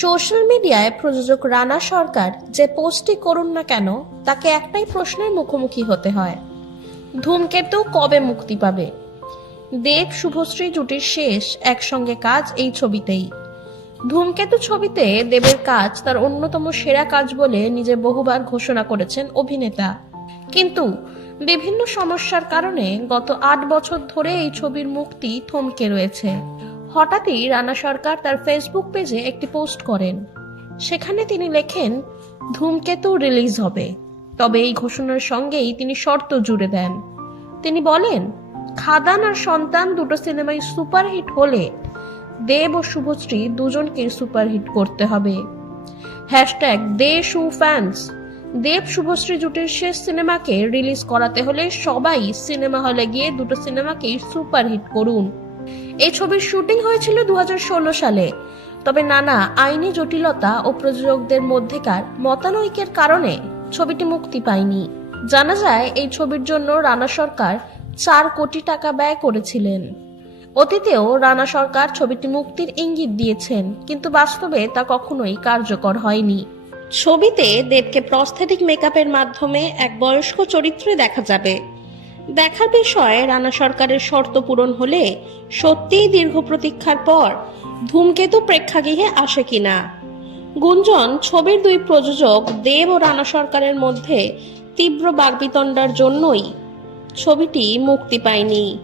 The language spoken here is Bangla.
সোশ্যাল মিডিয়ায় প্রযোজক রানা সরকার যে পোস্টই করুন না কেন, তাকে একটাই প্রশ্নের মুখোমুখি হতে হয়। ধূমকেতু কবে মুক্তি পাবে? দেব শুভশ্রী জুটির শেষ একসঙ্গে কাজ এই ছবিতেই। ধূমকেতু ছবিতে দেবের কাজ তার অন্যতম সেরা কাজ বলে নিজে বহুবার ঘোষণা করেছেন অভিনেতা। কিন্তু বিভিন্ন সমস্যার কারণে গত আট বছর ধরে এই ছবির মুক্তি থমকে রয়েছে। হঠাৎই রানা সরকার তার ফেসবুক পেজে একটি পোস্ট করেন। সেখানে তিনি লেখেন, ধূমকেতু রিলিজ হবে। তবে এই ঘোষণার সঙ্গেই তিনি শর্ত জুড়ে দেন। তিনি বলেন, খাদান আর সন্তান দুটো সিনেমাই সুপারহিট হলে দেব ও শুভশ্রী দুজনকে সুপারহিট করতে হবে। হ্যাশট্যাগ দে শু ফ্যান্স দেব শুভশ্রী জুটির শেষ সিনেমাকে রিলিজ করাতে হলে সবাই সিনেমা হলে গিয়ে দুটো সিনেমাকেই সুপারহিট করুন। এই ছবির শুটিং হয়েছিল দু হাজার ষোলো সালে। তবে নানা আইনি জটিলতা ও প্রযোজকদের মধ্যেকার মতানৈক্যের কারণে ছবিটি মুক্তি পায়নি। জানা যায়, এই ছবির জন্য রানা সরকার চার কোটি টাকা ব্যয় করেছিলেন। অতীতেও রানা সরকার ছবিটি মুক্তির ইঙ্গিত দিয়েছেন, কিন্তু বাস্তবে তা কখনোই কার্যকর হয়নি। ছবিতে দেবকে প্রস্থেটিক মেকআপের মাধ্যমে এক বয়স্ক চরিত্রে দেখা যাবে। দেখার বিষয় রানা সরকারের শর্ত পূরণ হলে সত্যিই দীর্ঘ প্রতীক্ষার পর ধূমকেতু প্রেক্ষাগৃহে আসে কিনা? গুঞ্জন, ছবির দুই প্রযোজক দেব ও রানা সরকারের মধ্যে তীব্র বাগবিতণ্ডার জন্যই ছবিটি মুক্তি পায়নি।